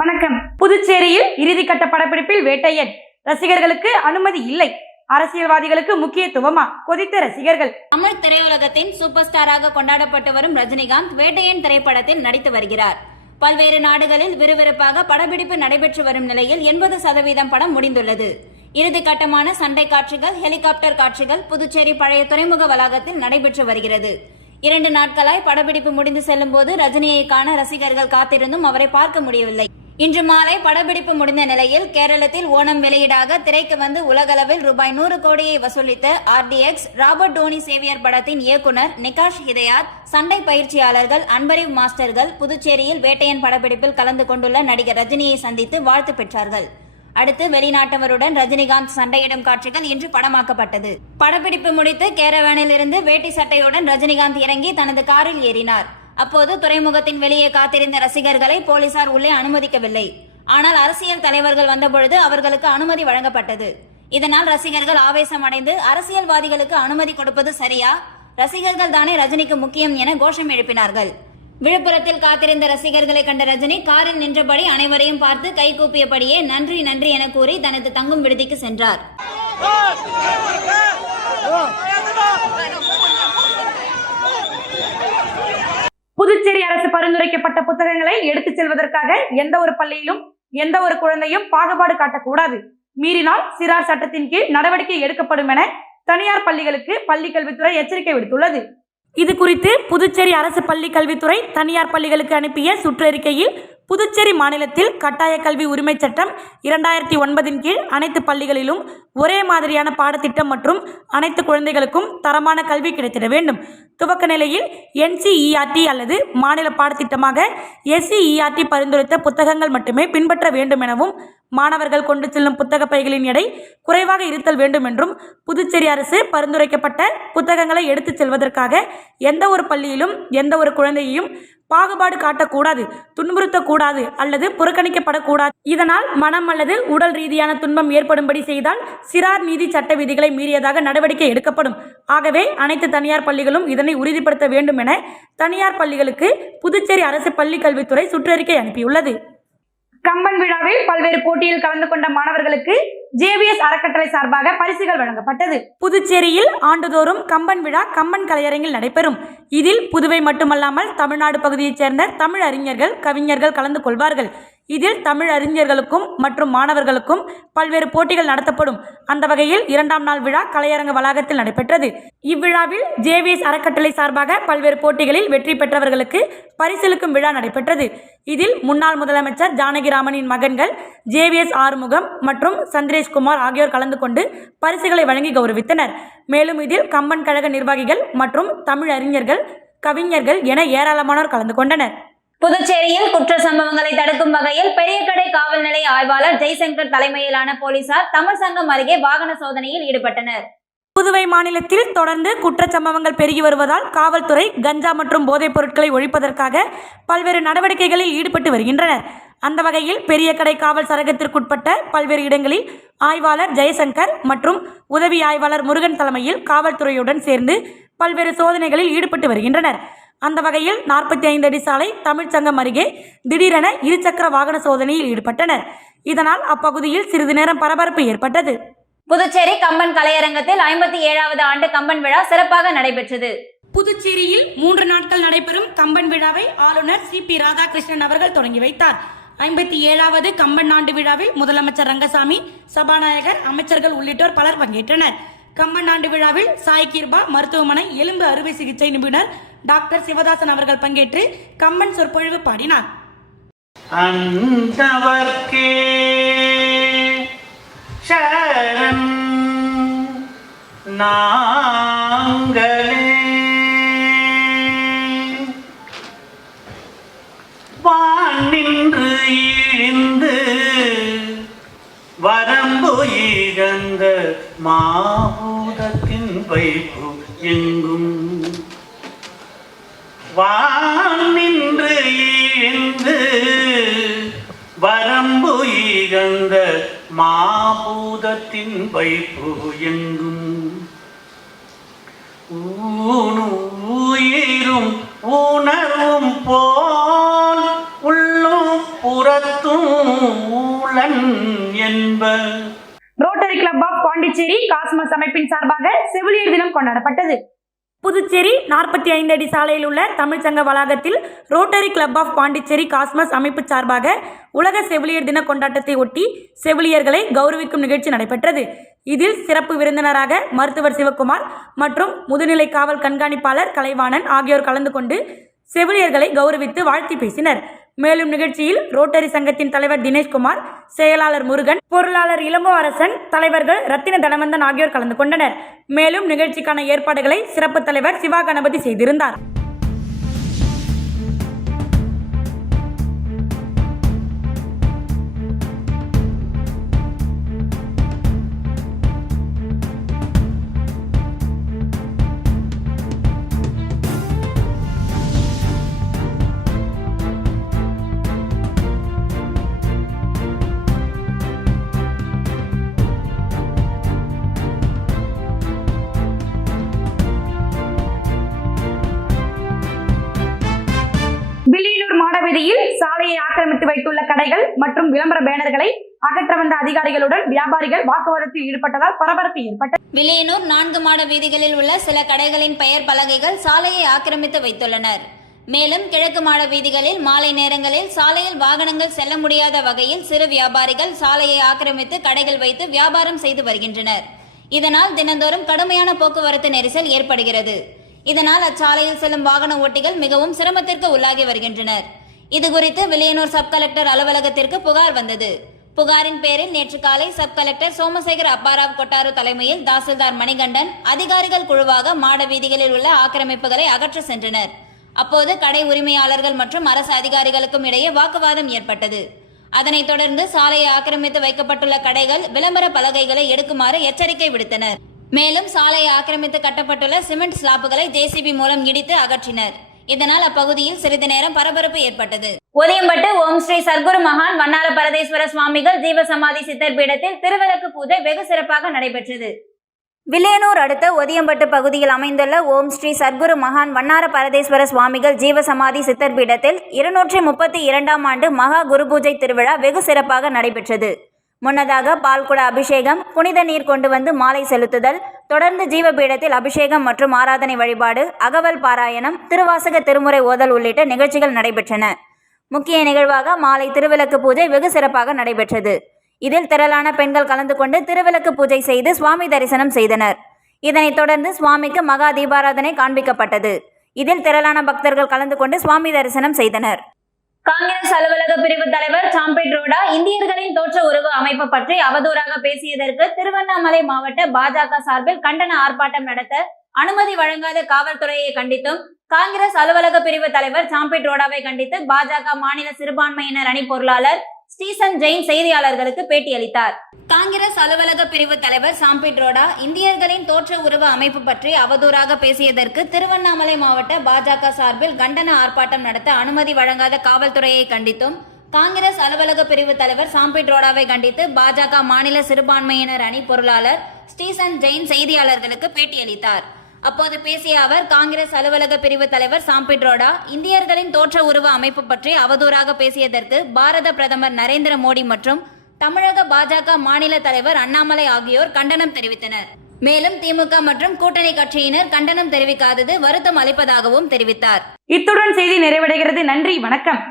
வணக்கம். புதுச்சேரியில் இறுதிக்கட்ட படப்பிடிப்பில் வேட்டையன் ரசிகர்களுக்கு அனுமதி இல்லை. அரசியல்வாதிகளுக்கு முக்கியத்துவமா? கொதித்த ரசிகர்கள். தமிழ் திரையுலகத்தின் சூப்பர் ஸ்டாராக கொண்டாடப்பட்டு வரும் ரஜினிகாந்த் வேட்டையன் திரைப்படத்தில் நடித்து வருகிறார். பல்வேறு நாடுகளில் விறுவிறுப்பாக படப்பிடிப்பு நடைபெற்று வரும் நிலையில் 80% படம் முடிந்துள்ளது. இறுதிக்கட்டமான சண்டை காட்சிகள், ஹெலிகாப்டர் காட்சிகள் புதுச்சேரி பழைய துறைமுக வளாகத்தில் நடைபெற்று வருகிறது. 2 நாட்களாய் படப்பிடிப்பு முடிந்து செல்லும் போது ரஜினியை காண ரசிகர்கள் காத்திருந்தும் அவரை பார்க்க முடியவில்லை. இன்று மாலை படப்பிடிப்பு முடிந்த நிலையில் கேரளத்தில் ஓணம் வெளியீடாக திரைக்கு வந்து உலகளவில் ரூபாய் 100 கோடியை வசூலித்த RDX ராபர்ட் டோனி சேவியர் படத்தின் இயக்குனர் நிகாஷ் ஹிதயாத், சண்டை பயிற்சியாளர்கள், அன்பறிவு மாஸ்டர்கள் புதுச்சேரியில் வேட்டையன் படப்பிடிப்பில் கலந்து கொண்டுள்ள நடிகர் ரஜினியை சந்தித்து வாழ்த்து பெற்றார்கள். அடுத்து வெளிநாட்டவருடன் ரஜினிகாந்த் சண்டையிடும் காட்சிகள் இன்று படமாக்கப்பட்டது. படப்பிடிப்பு முடித்து கேரவானில் இருந்து வேட்டி சட்டையுடன் ரஜினிகாந்த் இறங்கி தனது காரில் ஏறினார். அப்போது துறைமுகத்தின் வெளியே காத்திருந்த ரசிகர்களை போலீசார் உள்ளே அனுமதிக்கவில்லை. ஆனால் அரசியல் தலைவர்கள் வந்தபொழுது அவர்களுக்கு அனுமதி வழங்கப்பட்டது. இதனால் ரசிகர்கள் ஆவேசம் அடைந்து அரசியல்வாதிகளுக்கு அனுமதி கொடுப்பது சரியா? ரசிகர்கள் தானே ரஜினிக்கு முக்கியம் என கோஷம் எழுப்பினார்கள். விழுப்புரத்தில் காத்திருந்த ரசிகர்களை கண்ட ரஜினி காரில் நின்றபடி அனைவரையும் பார்த்து கைகூப்பியபடியே நன்றி நன்றி என கூறி தனது தங்கும் விடுதிக்கு சென்றார். புதுச்சேரி அரசு பரிந்துரைக்கப்பட்ட புத்தகங்களை எடுத்துச் செல்வதற்காக எந்த ஒரு பள்ளியிலும் எந்த ஒரு குழந்தையும் பாகுபாடு காட்டக்கூடாது. மீறினால் சிறார் சட்டத்தின் கீழ் நடவடிக்கை எடுக்கப்படும் என தனியார் பள்ளிகளுக்கு பள்ளிக்கல்வித்துறை எச்சரிக்கை விடுத்துள்ளது. இது குறித்து புதுச்சேரி அரசு பள்ளி கல்வித்துறை தனியார் பள்ளிகளுக்கு அனுப்பிய சுற்றறிக்கையில் புதுச்சேரி மாநிலத்தில் கட்டாய கல்வி உரிமை சட்டம் 2009 கீழ் அனைத்து பள்ளிகளிலும் ஒரே மாதிரியான பாடத்திட்டம் மற்றும் அனைத்து குழந்தைகளுக்கும் தரமான கல்வி கிடைத்திட வேண்டும். துவக்க நிலையில் NCERT அல்லது மாநில பாடத்திட்டமாக SCERT பரிந்துரைத்த புத்தகங்கள் மட்டுமே பின்பற்ற வேண்டும் எனவும், மாணவர்கள் கொண்டு செல்லும் புத்தக பைகளின் எடை குறைவாக இருத்தல் வேண்டும் என்றும், புதுச்சேரி அரசு பரிந்துரைக்கப்பட்ட புத்தகங்களை எடுத்துச் செல்வதற்காக எந்த ஒரு பள்ளியிலும் எந்த ஒரு குழந்தையையும் பாகுபாடு காட்டக்கூடாது, துன்புறுத்தக்கூடாது அல்லது புறக்கணிக்கப்படக்கூடாது. இதனால் மனம் அல்லது உடல் ரீதியான துன்பம் ஏற்படும்படி செய்தால் சிறார் நீதி சட்ட விதிகளை மீறியதாக நடவடிக்கை எடுக்கப்படும். ஆகவே அனைத்து தனியார் பள்ளிகளும் இதனை உறுதிப்படுத்த வேண்டும் என தனியார் பள்ளிகளுக்கு புதுச்சேரி அரசு பள்ளி கல்வித்துறை சுற்றறிக்கை அனுப்பியுள்ளது. கம்பன் விழாவில் பல்வேறு போட்டியில் கலந்து கொண்ட மாணவர்களுக்கு JVS அறக்கட்டளை சார்பாக பரிசுகள் வழங்கப்பட்டது. புதுச்சேரியில் ஆண்டுதோறும் கம்பன் விழா கம்பன் கலையரங்கில் நடைபெறும். இதில் புதுவை மட்டுமல்லாமல் தமிழ்நாடு பகுதியைச் சேர்ந்த தமிழ் அறிஞர்கள், கவிஞர்கள் கலந்து கொள்வார்கள். இதில் தமிழ் அறிஞர்களுக்கும் மற்றும் மாணவர்களுக்கும் பல்வேறு போட்டிகள் நடத்தப்படும். அந்த வகையில் 2ஆம் நாள் விழா கலையரங்க வளாகத்தில் நடைபெற்றது. இவ்விழாவில் JVS அறக்கட்டளை சார்பாக பல்வேறு போட்டிகளில் வெற்றி பெற்றவர்களுக்கு பரிசளிக்கும் விழா நடைபெற்றது. இதில் முன்னாள் முதலமைச்சர் ஜானகிராமனின் மகன்கள் JVS ஆறுமுகம் மற்றும் சந்திரேஷ்குமார் ஆகியோர் கலந்து கொண்டு பரிசுகளை வழங்கி கௌரவித்தனர். மேலும் இதில் கம்பன் கழக நிர்வாகிகள் மற்றும் தமிழ் அறிஞர்கள், கவிஞர்கள் என ஏராளமானோர் கலந்து கொண்டனர். புதுச்சேரியில் குற்ற சம்பவங்களை தடுக்கும் வகையில் பெரியகடை காவல் நிலைய ஆய்வாளர் ஜெய்சங்கர் தலைமையிலான போலீசார் தமிழ் சங்கம் அருகே வாகன சோதனையில் ஈடுபட்டனர். புதுவை மாநிலத்தில் தொடர்ந்து குற்றச்சம்பவங்கள் பெருகி வருவதால் காவல்துறை கஞ்சா மற்றும் போதைப் பொருட்களை ஒழிப்பதற்காக பல்வேறு நடவடிக்கைகளில் ஈடுபட்டு வருகின்றனர். அந்த வகையில் பெரியகடை காவல் சரகத்திற்குட்பட்ட பல்வேறு இடங்களில் ஆய்வாளர் ஜெயசங்கர் மற்றும் உதவி ஆய்வாளர் முருகன் தலைமையில் காவல்துறையுடன் சேர்ந்து பல்வேறு சோதனைகளில் ஈடுபட்டு வருகின்றனர். அந்த வகையில் 45 அடி சாலை தமிழ்ச்சங்கம் அருகே திடீரென இருசக்கர வாகன சோதனையில் ஈடுபட்டனர். இதனால் அப்பகுதியில் சிறிது நேரம் பரபரப்பு ஏற்பட்டது. புதுச்சேரி கம்பன் கலையரங்கத்தில் 57வது ஆண்டு கம்பன் விழா சிறப்பாக நடைபெற்றது. புதுச்சேரியில் 3 நாட்கள் நடைபெறும் கம்பன் விழாவை ஆளுநர் CP ராதாகிருஷ்ணன் அவர்கள் தொடங்கி வைத்தார். 57வது கம்பன் ஆண்டு விழாவில் முதலமைச்சர் ரங்கசாமி, சபாநாயகர், அமைச்சர்கள் உள்ளிட்டோர் பலர் பங்கேற்றனர். கம்பன் ஆண்டு விழாவில் சாய் கிருபா மருத்துவமனை எலும்பு அறுவை சிகிச்சை நிபுணர் டாக்டர் சிவதாசன் அவர்கள் பங்கேற்று கம்பன் சொற்பொழிவு பாடினார். அந்தவர்க்கே சரண் நாங்களே வானின்று இழிந்து வரம்பு இழந்த மாபூதத்தின் வைப்பு எங்கும் வானின்று இழிந்து வரம்பு இழந்த மாபூதத்தின் வைப்பு எங்கும் உயிரும் உணர்வும் போல் உள்ளும் புறத்தும் ஊழன் என்ப. Rotary Club of Pondicherry Cosmos அமைப்பின் சார்பாக செவிலியர் தினம் கொண்டாடப்பட்டது. புதுச்சேரி 45 அடி சாலையில் உள்ள தமிழ்ச்சங்க வளாகத்தில் Rotary Club of Pondicherry Cosmos அமைப்பு சார்பாக உலக செவிலியர் தின கொண்டாட்டத்தை ஒட்டி செவிலியர்களை கௌரவிக்கும் நிகழ்ச்சி நடைபெற்றது. இதில் சிறப்பு விருந்தினராக மருத்துவர் சிவக்குமார் மற்றும் முதுநிலை காவல் கண்காணிப்பாளர் கலைவாணன் ஆகியோர் கலந்து கொண்டு செவிலியர்களை கௌரவித்து வாழ்த்தி பேசினர். மேலும் நிகழ்ச்சியில் ரோட்டரி சங்கத்தின் தலைவர் தினேஷ்குமார், செயலாளர் முருகன், பொருளாளர் இளம்போ அரசன், தலைவர்கள் ரத்தின தனவந்தன் ஆகியோர் கலந்து கொண்டனர். மேலும் நிகழ்ச்சிக்கான ஏற்பாடுகளை சிறப்பு தலைவர் சிவா கணபதி செய்திருந்தார். வில்லியனூர் மாடவீதியில் சாலையை ஆக்கிரமித்து வைத்துள்ள கடைகள் மற்றும் விளம்பர பேனர்களை அகற்ற வந்த அதிகாரிகளுடன் வியாபாரிகள் வாக்குவாதத்தில் ஈடுபட்டதால் பரபரப்பு ஏற்பட்டது. வில்லியனூர் 4 மாட வீதிகளில் உள்ள சில கடைகளின் பெயர் பலகைகள் சாலையை ஆக்கிரமித்து வைத்துள்ளனர். மேலும் கிழக்கு மாட வீதிகளில் மாலை நேரங்களில் சாலையில் வாகனங்கள் செல்ல முடியாத வகையில் சிறு வியாபாரிகள் சாலையை ஆக்கிரமித்து கடைகள் வைத்து வியாபாரம் செய்து வருகின்றனர். இதனால் தினந்தோறும் கடுமையான போக்குவரத்து நெரிசல் ஏற்படுகிறது. இதனால் அச்சாலையில் செல்லும் வாகன ஓட்டிகள் மிகவும் சிரமத்திற்கு உள்ளாகி வருகின்றனர். இதுகுறித்து வில்லியனூர் சப் கலெக்டர் அலுவலகத்திற்கு புகார் வந்தது. புகாரின் பேரில் நேற்று காலை சப் கலெக்டர் சோமசேகர் அப்பாராவ் கொட்டாரு தலைமையில் தாசில்தார் மணிகண்டன் அதிகாரிகள் குழுவாக மாட வீதிகளில் உள்ள ஆக்கிரமிப்புகளை அகற்ற சென்றனர். அப்போது கடை உரிமையாளர்கள் மற்றும் அரசு அதிகாரிகளுக்கும் இடையே வாக்குவாதம் ஏற்பட்டது. அதனைத் தொடர்ந்து சாலையை ஆக்கிரமித்து வைக்கப்பட்டுள்ள கடைகள் விளம்பர பலகைகளை எடுக்குமாறு எச்சரிக்கை விடுத்தனர். மேலும் சாலையை ஆக்கிரமித்து கட்டப்பட்டுள்ள சிமெண்ட் ஸ்லாப்புகளை ஜேசிபி மூலம் இடித்து அகற்றினர். இதனால் அப்பகுதியில் சிறிது நேரம் பரபரப்பு ஏற்பட்டது. ஒதியம்பட்டு ஓம் ஸ்ரீ சர்க்குரு மகான் வண்ணார பரதேஸ்வர சுவாமிகள் ஜீவசமாதி சித்தர் பீடத்தில் திருவிளக்கு பூஜை வெகு சிறப்பாக நடைபெற்றது. வில்லியனூர் அடுத்த ஒதியம்பட்டு பகுதியில் அமைந்துள்ள ஓம் ஸ்ரீ சர்க்குரு மகான் வண்ணார பரதேஸ்வர சுவாமிகள் ஜீவசமாதி சித்தர் பீடத்தில் 232ஆம் ஆண்டு மகா குரு பூஜை திருவிழா வெகு சிறப்பாக நடைபெற்றது. முன்னதாக பால்குட அபிஷேகம், புனித நீர் கொண்டு வந்து மாலை செலுத்துதல், தொடர்ந்து ஜீவபீடத்தில் அபிஷேகம் மற்றும் ஆராதனை வழிபாடு, அகவல் பாராயணம், திருவாசக திருமுறை ஓதல் உள்ளிட்ட நிகழ்ச்சிகள் நடைபெற்றன. முக்கிய நிகழ்வாக மாலை திருவிளக்கு பூஜை வெகு சிறப்பாக நடைபெற்றது. இதில் திரளான பெண்கள் கலந்து கொண்டு திருவிளக்கு பூஜை செய்து சுவாமி தரிசனம் செய்தனர். இதனைத் தொடர்ந்து சுவாமிக்கு மகா தீபாராதனை காண்பிக்கப்பட்டது. இதில் திரளான பக்தர்கள் கலந்து கொண்டு சுவாமி தரிசனம் செய்தனர். காங்கிரஸ் அலுவலக பிரிவு தலைவர் சாம்பேட் ரோடா இந்தியர்களின் தோற்ற உருவ அமைப்பு பற்றி அவதூறாக பேசியதற்கு திருவண்ணாமலை மாவட்ட பாஜக சார்பில் கண்டன ஆர்ப்பாட்டம் நடத்த அனுமதி வழங்காத காவல்துறையை கண்டித்தும் காங்கிரஸ் அலுவலக பிரிவு தலைவர் சாம்பேட் ரோடாவை கண்டித்து பாஜக மாநில சிறுபான்மையினர் அணி பொருளாளர் ஸ்டீசன் ஜெயின் செய்தியாளர்களுக்கு பேட்டியளித்தார். காங்கிரஸ் அலுவலக பிரிவு தலைவர் சாம்பேட் ரோடா இந்தியர்களின் தோற்ற உருவ அமைப்பு பற்றி அவதூறாக பேசியதற்கு திருவண்ணாமலை மாவட்ட பாஜக சார்பில் கண்டன ஆர்ப்பாட்டம் நடத்த அனுமதி வழங்காத காவல்துறையை கண்டித்தும் காங்கிரஸ் அலுவலக பிரிவு தலைவர் சாம்பேட் ரோடாவை கண்டித்து பாஜக மாநில சிறுபான்மையினர் அணி பொருளாளர் ஸ்டீசன் ஜெயின் செய்தியாளர்களுக்கு பேட்டியளித்தார். அப்போது பேசிய அவர், காங்கிரஸ் அலுவலக பிரிவு தலைவர் சாம்பேட் ரோடா இந்தியர்களின் தோற்ற உருவ அமைப்பு பற்றி அவதூறாக பேசியதற்கு பாரத பிரதமர் நரேந்திர மோடி மற்றும் தமிழக பாஜக மாநில தலைவர் அண்ணாமலை ஆகியோர் கண்டனம் தெரிவித்தனர். மேலும் திமுக மற்றும் கூட்டணி கட்சியினர் கண்டனம் தெரிவிக்காதது வருத்தம் அளிப்பதாகவும் தெரிவித்தார். இத்துடன் செய்தி நிறைவடைகிறது. நன்றி, வணக்கம்.